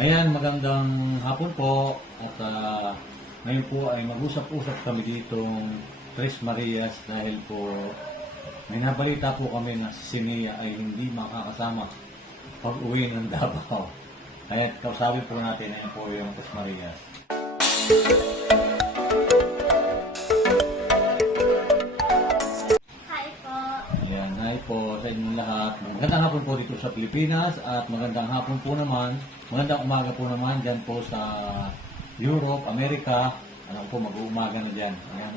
Ayan, magandang hapon po. At ngayon po ay mag-usap-usap kami ditong Tres Marias dahil po may nabalita po kami na si Nia ay hindi makakasama pag uwi ng Davao. Kaya kausapin po natin ayan po yung Tres Marias. Hi po. Ayan, hi po sa inyong lahat. Magandang hapon po dito sa Pilipinas at magandang hapon po naman, magandang umaga po naman dyan po sa Europe, Amerika. Alam po, mag-uumaga na dyan. Ayan,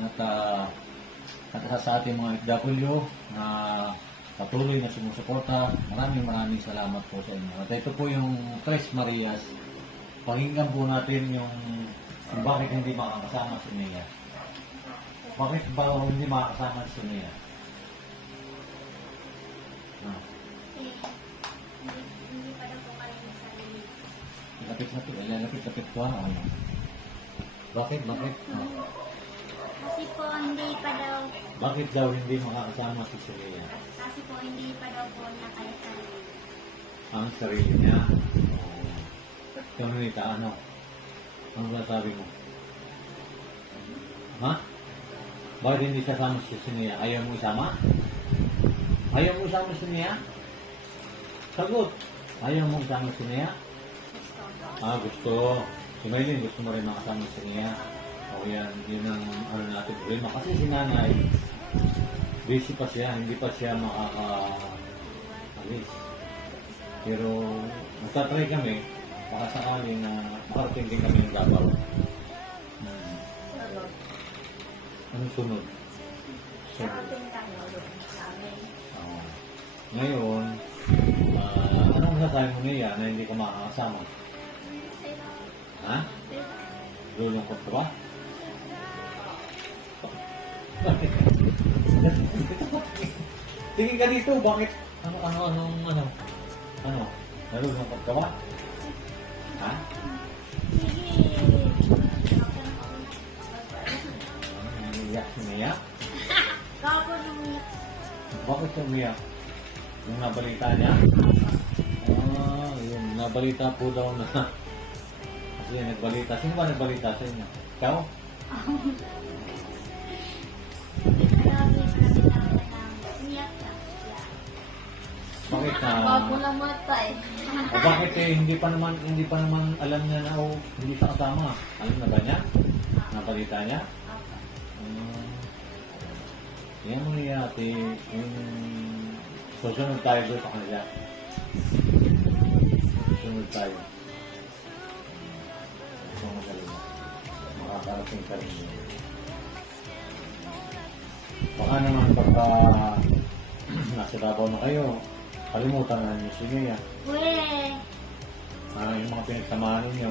at sa ating mga FW na patuloy na sumusuporta, maraming salamat po sa inyo. At ito po yung Tres Marias. Pakinggan po natin yung kung bakit hindi makakasama si Nia. Bakit ba hindi makakasama si Nia? Hindi pa daw po kayo nasali. Lapit ko ano. Bakit? Kasi po hindi pa daw, Bakit daw hindi makakasama si Celia? kasi po hindi pa daw po niya kayo sarili. Ang sarili niya. Ikaw Nita, ano? Ano ba sabi mo? Ha? Bakit hindi sasama si Celia? Ayaw mo isama? Ayaw mo isama si Celia? Sagot! Ayaw mo isama si Celia? Gusto. Si Maylin, gusto mo rin makasama si Nia. O yan, yun ang ano natin problema. Kasi si nanay, busy pa siya, hindi pa siya makaka-alis. Pero, magtatry kami, baka sakali na makarating din kami ng Davao. Anong sunod? Sunod. Ngayon, anong masasabi mo niya na hindi ka makakasama? Ha? Lulungkot ka ba? Tingin ka dito, bakit? Ano? Nalulungkot ka ba? Ha? Umiyak si Mia? Kako nung Bakit siya umiyak? Yung nabalita niya? Yung nabalita po daw na kasi nagbalita. Sino ba nagbalita sa inyo? Ikaw? umiyak na. Bakit na? Bago na matay. O bakit hindi pa naman alam niya na hindi siya kasama? Alam na ba niya? Nabalita niya? Yan mo niya ate, yung susunod tayo doon sa kanila. Susunod tayo. So, magaling. Makakarating ka rin yun. Baka naman pagka nasa Davao na kayo, kalimutan na niyo si Nia. Yung mga pinagsamahan ninyo.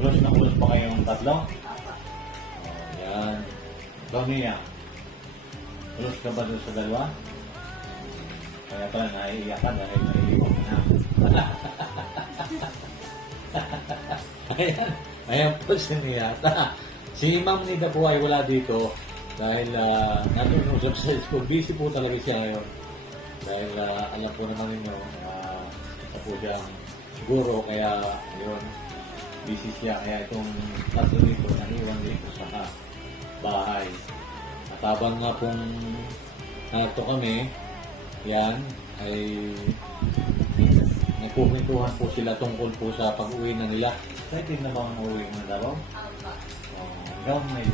Close na close pa kayong tatlo? Yan. Ikaw Nia, close ka ba doon sa dalawa? Kaya pala naiiyak ka dahil naiiyak ka na. Ayan po si Niyata. Si Ma'am Nida po ay wala dito dahil natin sa school. Busy po talaga siya ngayon. Dahil alam po naman ninyo, isa po siyang guro, kaya yun, busy siya. Kaya itong tatlo dito, naniwan dito sa bahay. At habang nga pong nato kami, yan, ay nagpupintuhan po sila tungkol po sa pag-uwi na nila. Excited na ba ang uwi na Davao? Hanggang may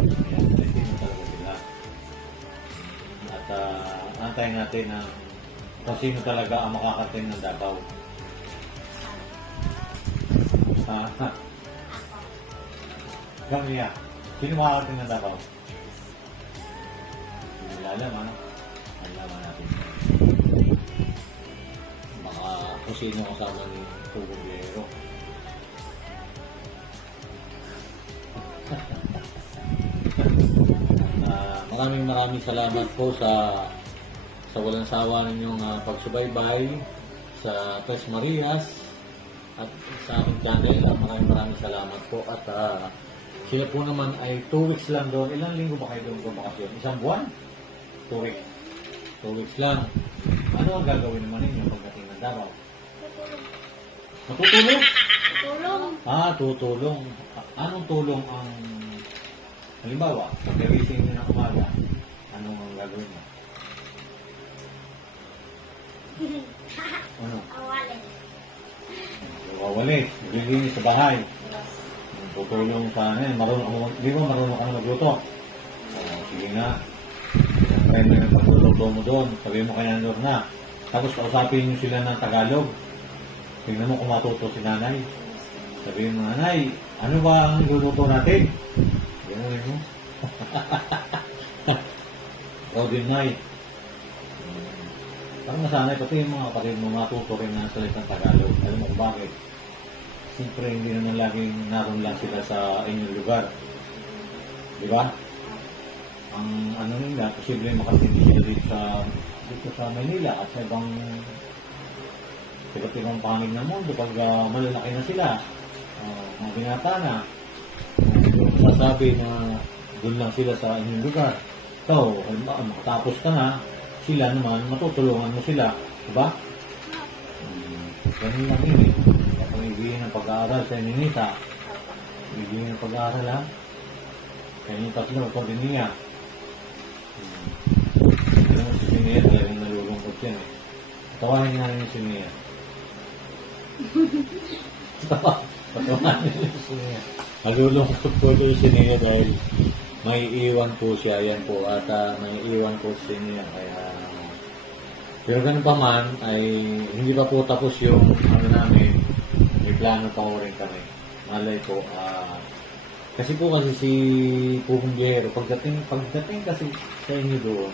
excited na talaga sila. At antayin natin na kung sino talaga ang makakating ng Davao. Gamia, sino makakating ng Davao? Hindi alam, ano? Alaman natin. Baka kung sino kasama ni Tugo Biero. Maraming salamat po sa walang sawa ninyong pagsubaybay sa Tres Marias at sa aming channel. Maraming salamat po at sila po naman ay 2 weeks lang doon. Ilang linggo ba kayo doon kung bakasyon? Isang buwan? 2 weeks. 2 weeks lang. Ano ang gagawin naman ninyo pagdating ng Davao? Matutulong? Tulong. Tutulong. Anong tulong ang, halimbawa, pag-gising niyo ng umaga, anong ang gagawin mo? Ano? Awalin. Wawalis, maglilinis sa bahay. Tutulong sa di ba marunong ka na magluto? Sige nga. Kaya mo yung pagluluto mo doon. Sabihin mo kay Lorna. Tapos kausapin niyo sila ng Tagalog. Tingnan mo kung matuto si nanay. Sabihin mo, nanay, ano ba ang iluluto natin? Gano'n mo. O din, nay. Parang nasanay pati yung mga kapatid mo matuto rin ng salitang Tagalog. Alam mo kung bakit? Siyempre, hindi naman laging naroon lang sila sa inyong lugar. Di ba? Ang ano nila, posible makatindi sila dito sa Manila at sa ibang iba't ibang pangin ng mundo pag malalaki na sila. Mga binata na. Sasabi na doon lang sila sa inyong lugar. So, makatapos ka na, sila naman, matutulungan mo sila. Diba? Ganun lang yun eh. Kapag ibigin ng pag-aaral sa Ninita, ibigin ng pag-aaral ha. Kaya yung tatlo, ito din niya. Alam mo si Sinia, talagang nalulungkot yan eh. Tawahin nga rin si Sinia. Patawahin niya si Sinia. Nalulungkot po ito si Sinia dahil may iwan po siya, yan po, at may iwan po si Sinia. Kaya, pero ganun pa man, ay hindi pa po tapos yung ano namin, may plano pa ko rin kami. Malay po, kasi si Pugong Biyero, pagdating kasi sa inyo doon,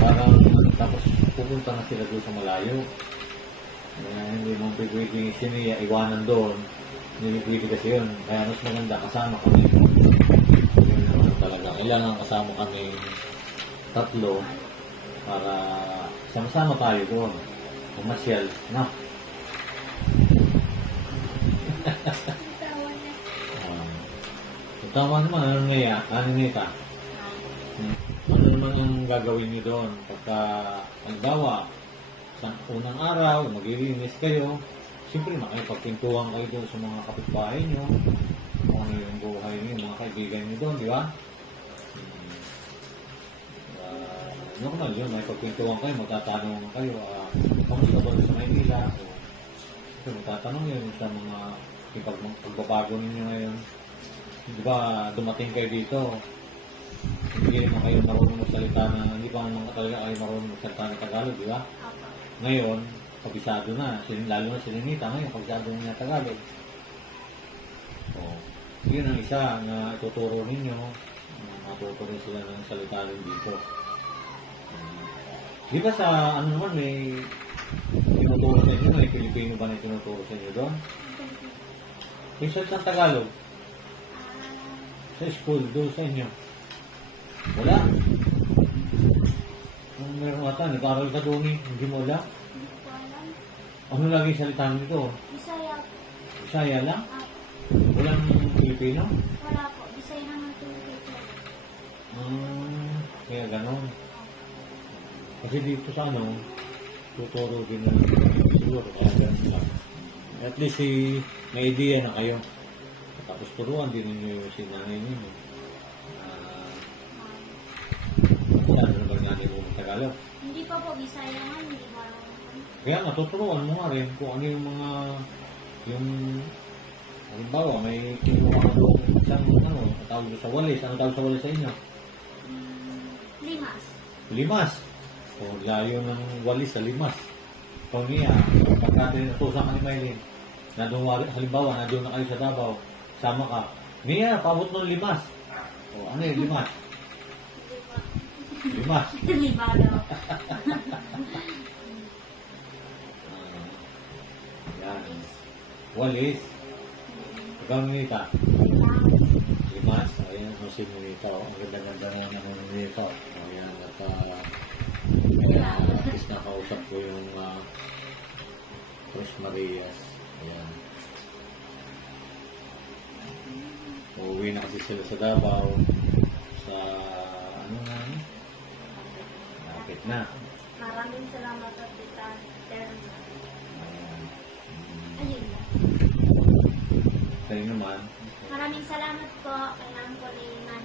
parang tapos pupunta na sila doon sa malayo. Hindi mo pwede siniya iwanan doon, hindi pwede kasi yun. Kaya mas maganda kasama kami. Yun naman talaga, kailangan kasama kami tatlo para sama-sama tayo doon. Pumasyal, no? Tama naman, ano nita? Ano naman ang gagawin niyo doon? Pagka, halimbawa, sa unang araw, maglilinis kayo, siyempre makipagpintuhan kayo doon sa mga kapitbahay niyo, kung ano yung buhay niyo, mga kaibigan niyo doon, di ba? Normal yun, may pagpintuhan kayo, magtatanong kayo, kamusta ba sa Maynila? Magtatanong yun sa mga pagbabago ninyo ngayon. Di ba, dumating kayo dito, hindi naman kayo marunong magsalita na, hindi pa naman talaga kayo marunong magsalita ng Tagalog, di ba? Ngayon, kabisado na, lalo na si Ninita, ngayon, kabisado na Tagalog. So, yun ang isa na ituturo ninyo, matuto rin sila ng salita rin dito. Di ba sa, ano naman, may tinuturo sa inyo, may Pilipino ba na tinuturo sa inyo doon? Yung salitang Tagalog, sa school, doon sa inyo. Wala. Kung meron ata, nag-aaral ka doon eh, hindi mo alam. Hindi ko alam. Ano lagi salita nito? Bisaya. Bisaya lang? Walang Pilipino? Wala po. Bisaya naman Pilipino. Kaya ganon. Kasi dito sa ano, tuturo din na siguro, kaya ganon lang. At least may idea na kayo. Tapos turuan din ninyo si nanay ninyo. Wala na ba nanay mo ng Tagalog? Hindi pa po. Bisaya naman. Hindi marunong. Kaya matuturuan mo nga rin kung ano yung mga, yung, halimbawa, may kinuha ka doon isang, tawag doon sa walis. Ano tawag sa walis sa inyo? Limas. Limas. O, layo ng walis sa limas. Kung niya, pagka natusan ka ni Maylin, halimbawa, na doon na kayo sa Davao, sama ka, Mia, paabot ng limas. O, ano yung limas? Limas. Lima daw. Yan. Walis. Ikaw nita. Limas. Ayan, ano si Nita. Ang ganda-ganda na yung ano nito. Ayan, at kaya at least nakausap ko yung Cruz Marias. Ayan. Uuwi na kasi sila sa Davao. Sa ano nga? Lapit na. Maraming salamat at Tita Terna. Ayan. Ayun lang. sa'yo naman. Maraming salamat po kay Uncle Neyman.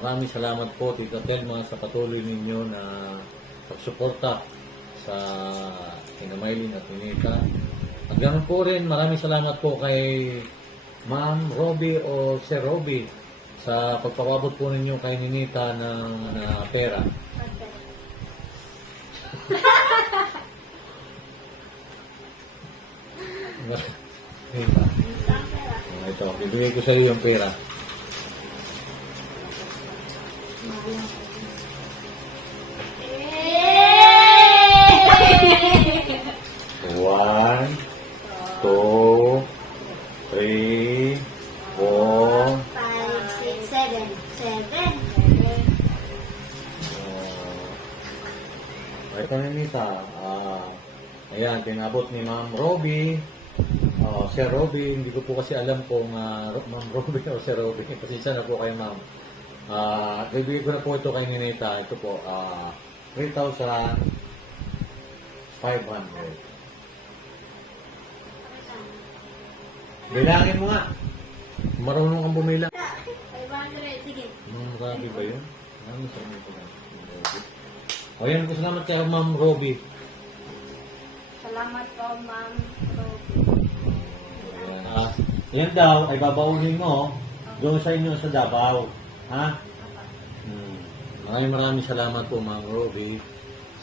Maraming salamat po, Tita Telma, sa patuloy ninyo na pagsuporta sa Tina Maylin at Ninita. At ganoon po rin, maraming salamat po kay Ma'am Robby o Sir Robby sa pagpapabot po ninyo kay Ninita ng pera. Ninita. Ito, bibigay ko sa iyo yung pera. One, two, three, four. 5, 6, 7. 7. Ito na Nita. Ayan, tinabot ni Ma'am Robby. Sir Robby, hindi ko po kasi alam kung Ma'am Robby o Sir Robby. Pasensya na po kayo, Ma'am. Bibigay ko na po ito kay Ninita. Ito po, 3,500. Bilangin mo nga. Marunong kang bumila. 500. Sige. Grabe ba yun? Ayan, salamat kay Ma'am Robby. Salamat po, Ma'am. Yan daw, ay babaunin mo doon sa inyo sa Davao. Ha? Maraming salamat po, Ma'am Robby,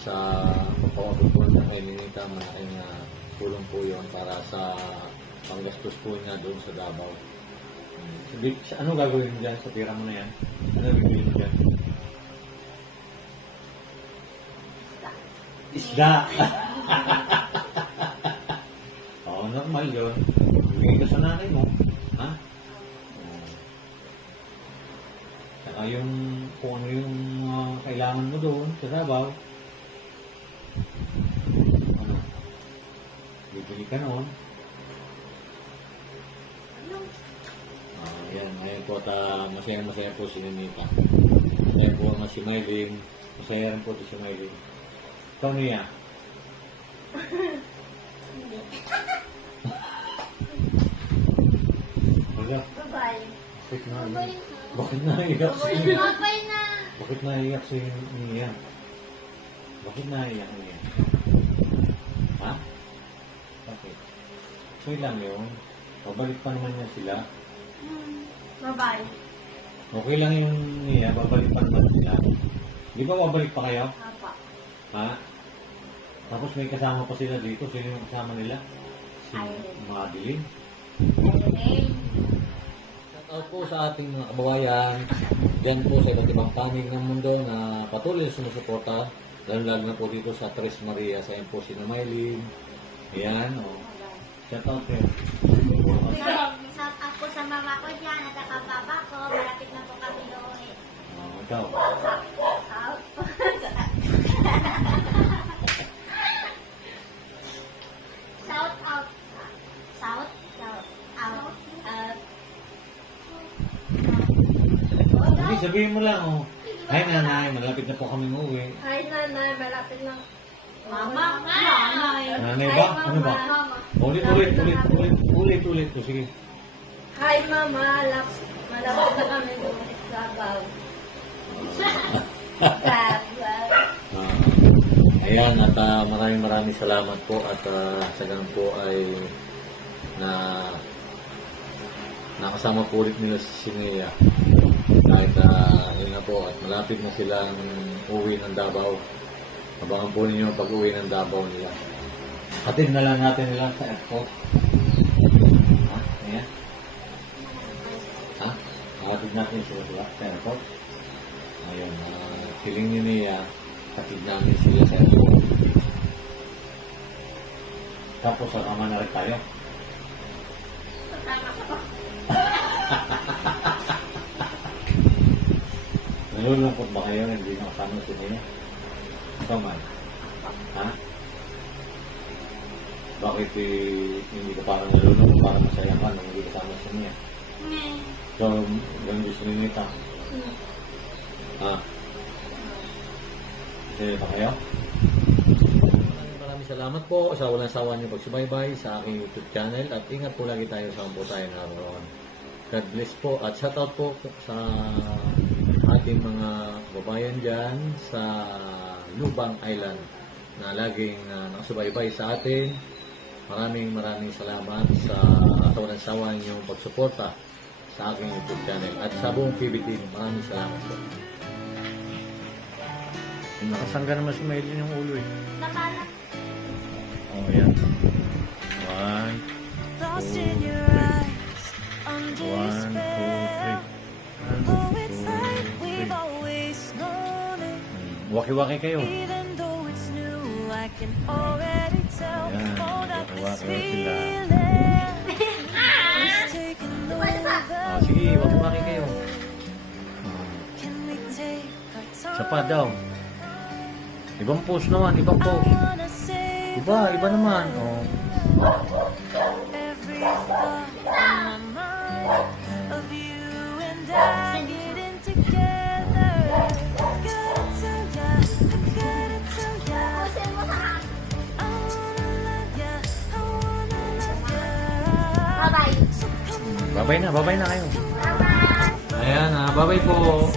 sa pagpapabot po na kay Ninita. Malaking tulong po yun para sa panggastos po niya doon sa Davao. Ano gagawin mo dyan sa pira mo na yan? Ano bibili mo dyan? Isda! Oo, normal yun. Bibigay ka sa nanay mo. Ha? Saka yung kung ano yung kailangan mo doon sa Davao. Ano? Bibili ka noon. Ayan, ngayon po at masaya po si Ninita. Masaya po ang si Maylin. Masaya rin po si Maylin. Ikaw niya? Hindi. Wala. Bye-bye. Bakit na Bye-bye. Bakit naiyak si Niya? Bye-bye na. Bakit naiyak si Niya? Bakit naiyak niya? Ha? Bakit? Okay lang yun. Babalik pa naman niya sila. Bye-bye. Okay lang yung Niya. Babalik pa naman sila. Di ba babalik pa kayo? Papa. Ha? Tapos may kasama pa sila dito. Sino yung kasama nila? Si Irene. Madeline. Irene. Shout out po sa ating mga kababayan. Diyan po sa iba't ibang panig ng mundo na patuloy na sumusuporta. Lalo na po dito sa Tres Maria. Sa po si Maylin. Ayan. O. Shout out kayo. Shout out po sa mama ko dyan at saka papa ko. Malapit na po kami uuwi. Ikaw. Out. Shout out. Shout out. Hindi, sabihin mo lang. Oh. Hi nanay, malapit na po kami uuwi. Hi nanay, malapit na. Mama. Nanay. Nanay ba? Ano ba? Ulit. O, sige. Hi mama, malapit na kami sa Davao. Ayan, at maraming salamat po at sa ganun po ay nakasama po ulit nila si Nia. Kahit yun na po at malapit na silang uwi ng Davao. Abangan po ninyo pag-uwi ng Davao nila. Hatid na lang natin nila sa airport. Ha? Ayan. Ha? Hatid natin sila sa airport. Ayun, feeling ni Nia, hatid namin sila sa airport. Tapos sama na rin tayo. Nalulungkot ba kayo na hindi nakasama si Nia? Ikaw man? Ha? Bakit hindi ka parang nalulungkot, parang masaya ka nung hindi kasama si Nia? So, ganun gusto ni Nita? Ha? Masaya pa kayo? maraming salamat po sa walang sawa niyo pagsubaybay sa aking YouTube channel at ingat po lagi tayo sa po tayo naroon. God bless po at shoutout po sa ating mga babayan dyan sa Lubang Island na laging nakasubaybay sa atin. Maraming salamat sa walang sawa niyong pagsuporta sa aking YouTube channel at sa buong PBT. Maraming salamat po. Nakasangga naman si Maylin yung ulo eh. Nakalap. Oh, yan. 1, Lost in your eyes, under your 1, 2, 3. spell. 1, Oh, it's 2, like 3. we've always known it. Waki-waki kayo. Even though it's new, I can already tell. Ayan, Oh, that this waki-waki sila. feeling is taking over. Oh, sige, waki-waki kayo. Can we take our time? Isa pa daw. Ibang pose naman, ibang I pose. wanna save Iba naman. Oh. every thought in my mind of you and I getting together. Gotta tell ya, I gotta tell ya, Pusin mo sa akin. I wanna love ya, I wanna love ya. Bye-bye. So come on, Babay na kayo. Bye-bye. Ayan, babay po.